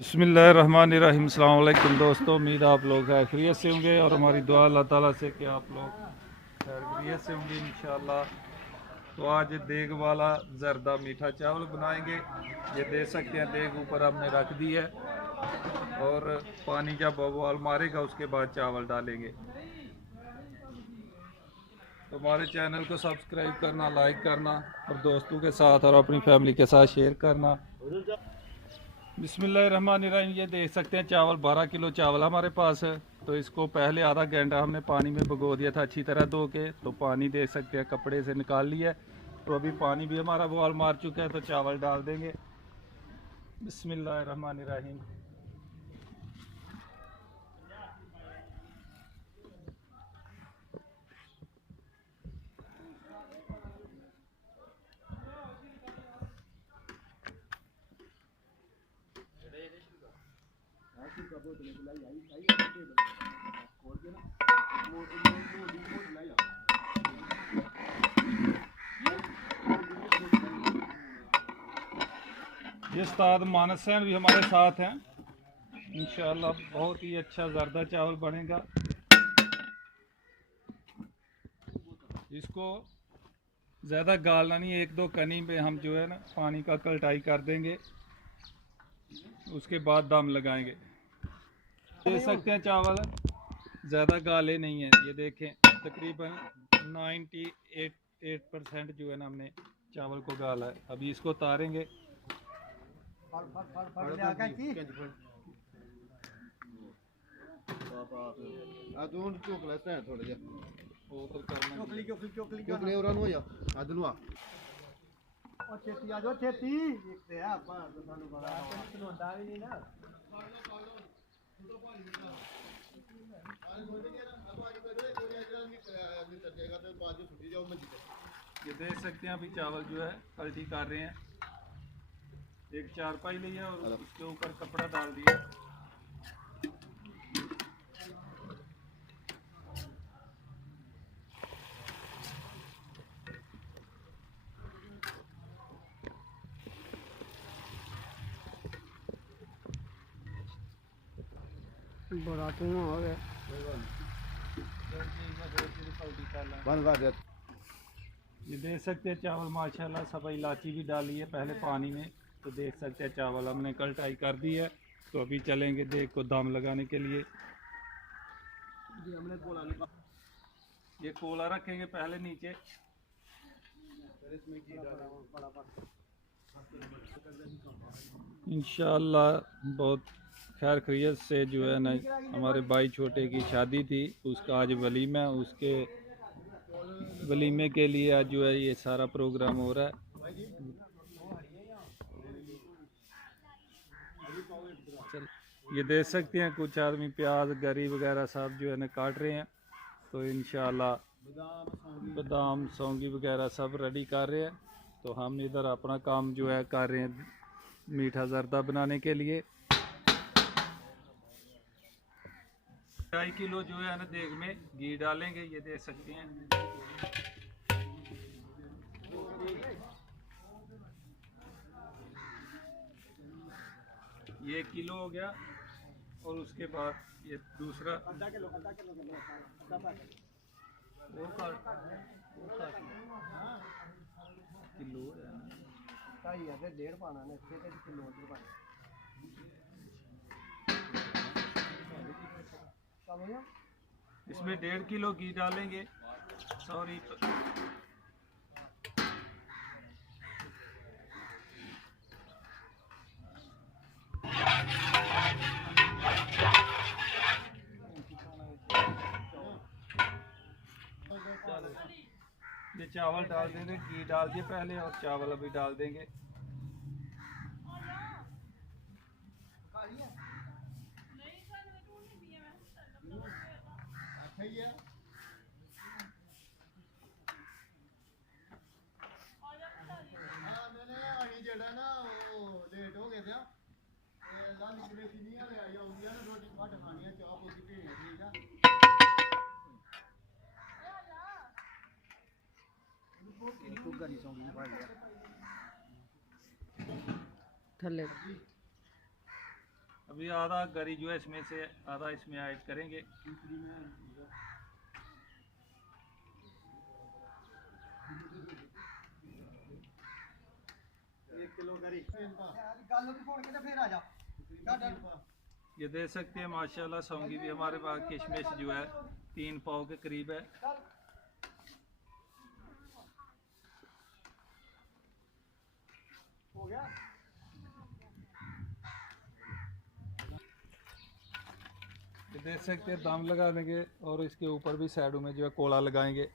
बिस्मिल्लाहिर्रहमानिर्रहीम। अस्सलाम वालेकुम दोस्तों, उम्मीद आप लोग खैरियत से होंगे और हमारी दुआ अल्लाह ताला से कि आप लोग खैरियत से होंगे इंशाअल्लाह। तो आज देग वाला जर्दा मीठा चावल बनाएंगे। ये देख सकते हैं देग ऊपर हमने रख दी है और पानी जब उबाल मारेगा उसके बाद चावल डालेंगे। तो हमारे चैनल को सब्सक्राइब करना, लाइक करना और दोस्तों के साथ और अपनी फैमिली के साथ शेयर करना। बिस्मिल्लाहिर्रहमानिर्रहीम। ये देख सकते हैं चावल 12 किलो चावल हमारे पास है। तो इसको पहले आधा घंटा हमने पानी में भिगो दिया था अच्छी तरह धो के। तो पानी देख सकते हैं कपड़े से निकाल लिया है। तो अभी पानी भी हमारा बॉयल मार चुका है, तो चावल डाल देंगे। बिस्मिल्लाहिर्रहमानिर्रहीम। ये उस्ताद मानस हैं भी हमारे साथ हैं। इंशाअल्लाह बहुत ही अच्छा जर्दा चावल बनेगा। इसको ज़्यादा गालना नहीं, एक दो कनी पे हम जो है ना पानी का कल्टाई कर देंगे, उसके बाद दम लगाएंगे। देख सकते हैं चावल ज़्यादा गाले नहीं हैं। ये देखें तकरीबन 98% जो है ना हमने चावल को गाला है। अभी इसको तारेंगे। ये देख सकते हैं अभी चावल जो है पलटी कर रहे हैं। एक चारपाई लिया और उसके ऊपर कपड़ा डाल दिया। बड़ा धुआं हो गया। ये देख सकते हैं चावल माशाल्लाह सब इलायची भी डाली है पहले पानी में। तो देख सकते हैं चावल हमने कल्टाई कर दी है। तो अभी चलेंगे देग को दम लगाने के लिए। ये कोला रखेंगे पहले नीचे। इंशाअल्लाह बहुत खैर खैरियत से जो है ना हमारे भाई छोटे की शादी थी, उसका आज वलीमा, उसके वलीमे के लिए आज जो है ये सारा प्रोग्राम हो रहा है। चल ये देख सकते हैं कुछ आदमी प्याज गरी वगैरह सब जो है ना काट रहे हैं। तो इंशाअल्लाह बादाम सौंगी वगैरह सब रेडी कर रहे हैं। तो हम इधर अपना काम जो है कर रहे हैं मीठा जर्दा बनाने के लिए। 2.5 किलो जो है ना देग में घी डालेंगे। ये देख सकते हैं ये 1 किलो हो गया। और उसके बाद ये दूसरा वो किलो है। डेढ़ पाना ने किलो इसमें 1.5 किलो घी डालेंगे। सॉरी ये चावल डाल देंगे, घी डाल दिए पहले और चावल अभी डाल देंगे। थल्ले अभी आधा गरी जो है इसमें से आधा इसमें ऐड करेंगे। ये देख सकते हैं माशाल्लाह सौंगी भी हमारे पास किशमिश जो है 3 पाव के करीब है। हो गया। ये देख सकते हैं दम लगा देंगे और इसके ऊपर भी साइडों में जो है कोला लगाएंगे।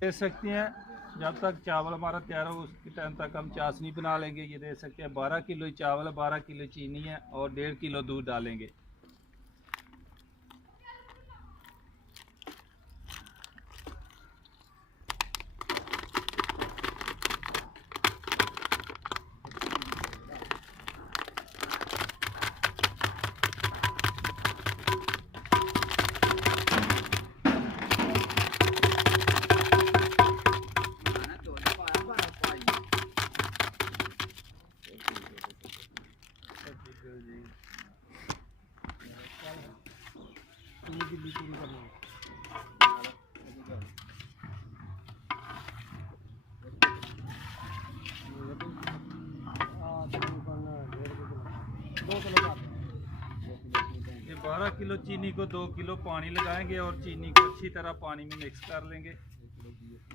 देख सकते हैं जब तक चावल हमारा तैयार हो उसके टाइम तक हम चाशनी बना लेंगे। ये देख सकते हैं 12 किलो चावल है, 12 किलो चीनी है और 1.5 किलो दूध डालेंगे। ये 12 किलो चीनी को 2 किलो पानी लगाएंगे और चीनी को अच्छी तरह पानी में मिक्स कर लेंगे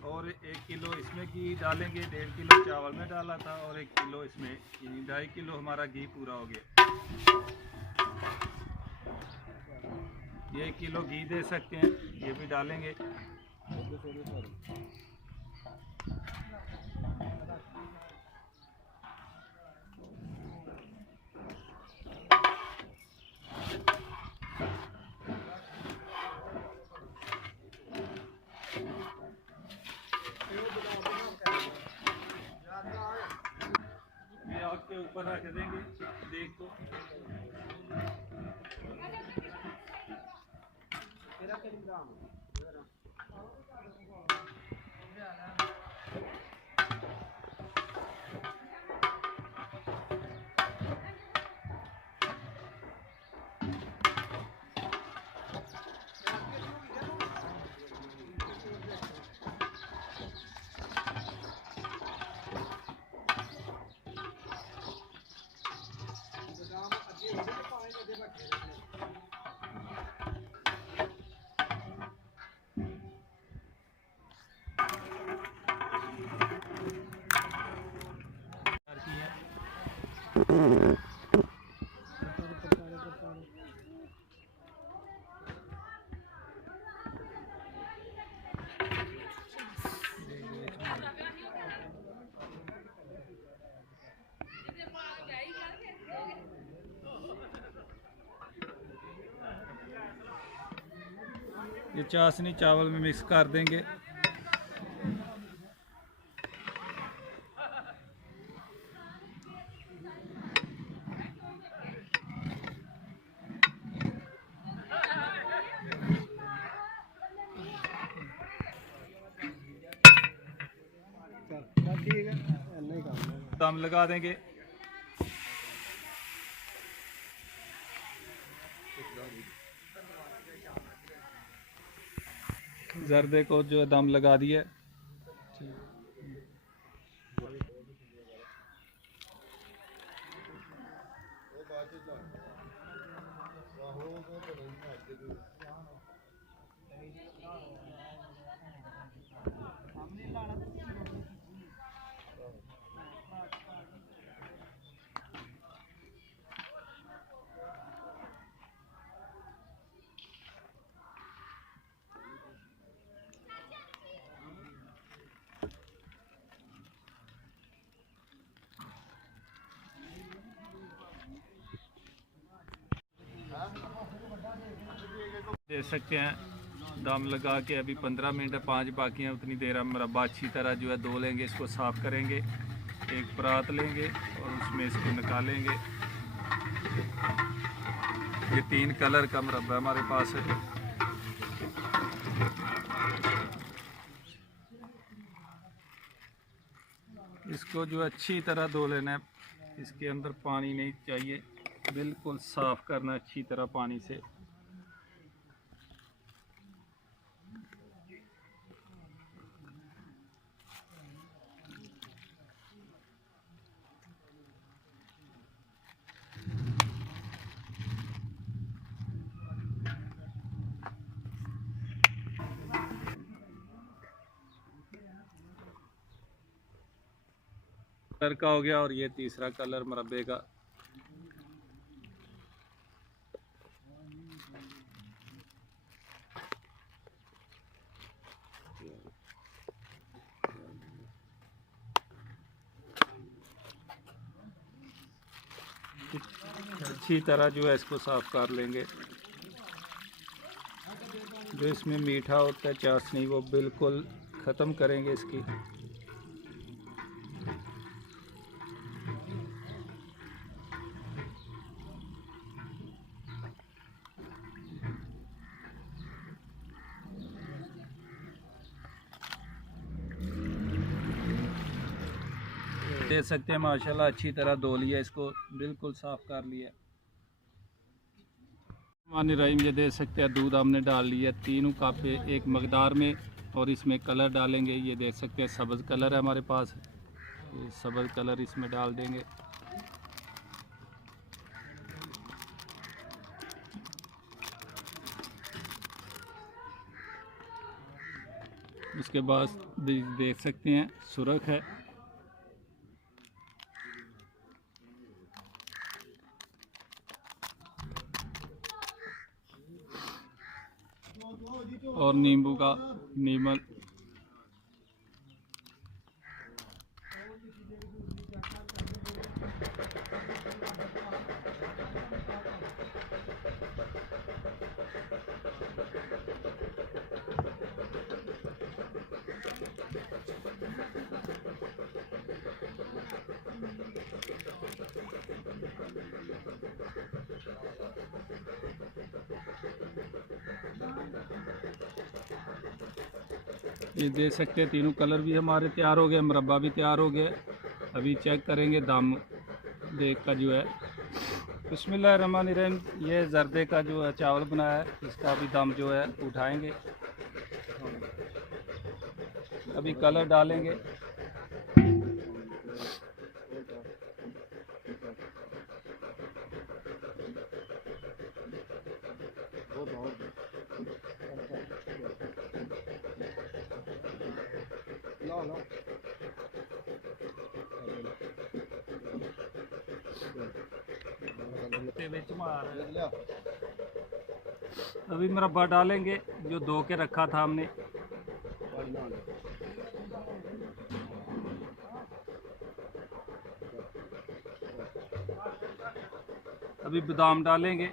और 1 किलो इसमें घी डालेंगे। 1.5 किलो चावल में डाला था और 1 किलो इसमें चीनी, 2.5 किलो हमारा घी पूरा हो गया। ये 1 किलो घी दे सकते हैं, ये भी डालेंगे। ये आग के ऊपर रख देंगे देख को। ये चाशनी चावल में मिक्स कर देंगे। ठीक है, नहीं काम दम लगा देंगे। जर्दे को जो है दम लगा दिया। देख सकते हैं दम लगा के अभी 15 मिनट 5 बाकी हैं, उतनी देर हम मुरब्बा अच्छी तरह जो है धो लेंगे। इसको साफ़ करेंगे, एक परात लेंगे और उसमें इसको निकालेंगे। ये 3 कलर का मुरब्बा हमारे पास है। इसको जो अच्छी तरह धो लेना है, इसके अंदर पानी नहीं चाहिए, बिल्कुल साफ़ करना अच्छी तरह पानी से। कलर का हो गया और ये तीसरा कलर मुरब्बे का। अच्छी तरह जो है इसको साफ कर लेंगे। जो इसमें मीठा होता है चाशनी, वो बिल्कुल ख़त्म करेंगे इसकी। दे सकते हैं माशाल्लाह अच्छी तरह धो लिया, इसको बिल्कुल साफ़ कर लिया। मानी रहीम, ये दे सकते हैं दूध हमने डाल लिया 3 कप एक मकदार में, और इसमें कलर डालेंगे। ये देख सकते हैं सब्ज़ कलर है हमारे पास, ये सब्ज़ कलर इसमें डाल देंगे। इसके बाद देख सकते हैं सुरख है। और नींबू का नीमल। ये दे सकते हैं तीनों कलर भी हमारे तैयार हो गए, मुरब्बा भी तैयार हो गया। अभी चेक करेंगे दम देख का जो है। बिस्मिल्लाहिर्रहमानिर्रहीम, ये जर्दे का जो है चावल बनाया है, इसका भी दम जो है उठाएंगे। अभी कलर डालेंगे। अभी मुरब्बा डालेंगे जो धो के रखा था हमने। अभी बादाम डालेंगे।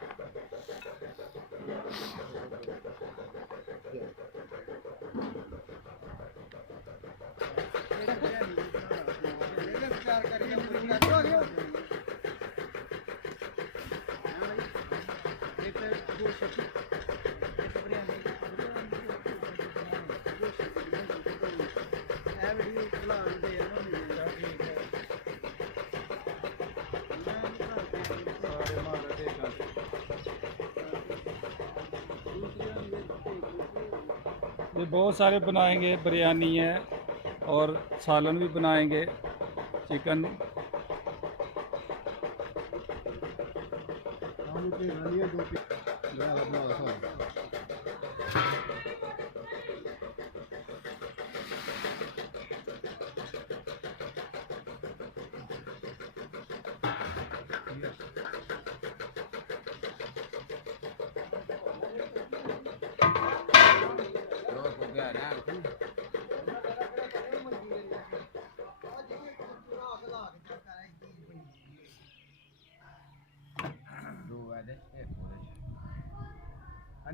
ये बहुत सारे बनाएंगे, बिरयानी है और सालन भी बनाएंगे, चिकन।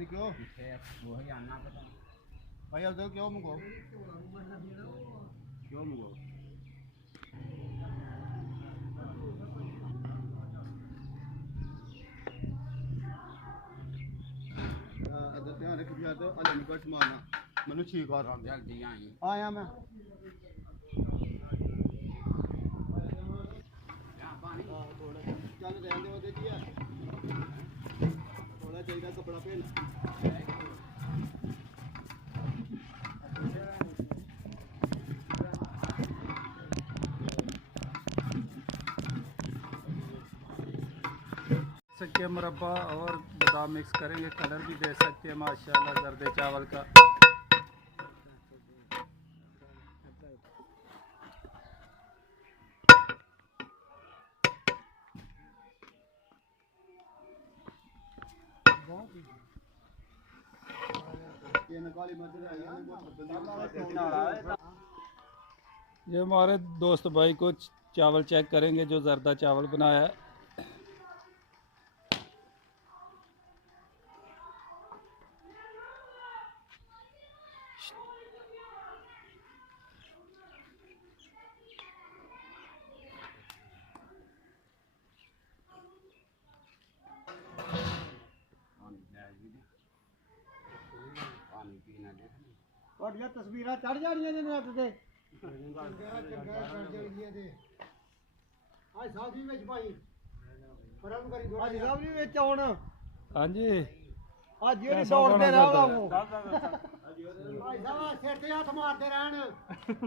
क्यों भाई अब क्यों मुझको क्यों मुझको ध्यान रखिए तो अले निकट मारना मैंने ठीक आ रहा जल्दी आया मैं के मुरब्बा और बादाम मिक्स करेंगे, कलर भी दे सकते हैं माशाल्लाह जर्दे चावल का। ये हमारे दोस्त भाई को चावल चेक करेंगे जो जर्दा चावल बनाया है। ਤੁਹਾਡੀਆਂ ਤਸਵੀਰਾਂ ਚੜ ਜਾਣੀਆਂ ਨੇ ਨੈਟ ਤੇ ਅੱਜ ਸਾਹਿਬ ਵੀ ਵਿੱਚ ਭਾਈ ਪਰਮ ਕਰੀ ਦੋ ਅੱਜ ਸਾਹਿਬ ਵੀ ਵਿੱਚ ਆਉਣ हाँ जी ਅੱਜ ਜਿਹੜੀ ਦੌੜਦੇ ਰਹੋ ਭਾਈ ਸਾਹਿਬ ਸਿਰ ਤੇ ਹੱਥ ਮਾਰਦੇ ਰਹਿਣ।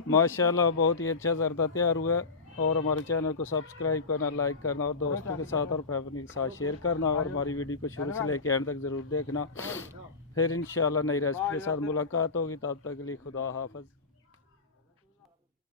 माशाल्लाह बहुत ही अच्छा जर्दा तैयार हुआ है। और हमारे चैनल को सब्सक्राइब करना, लाइक करना और दोस्तों के साथ और फैमिली के साथ शेयर करना और हमारी वीडियो को शुरू से लेकर एंड तक ज़रूर देखना। फिर इंशाल्लाह नई रेसिपी के साथ मुलाकात होगी, तब तक के लिए खुदा हाफ़िज़।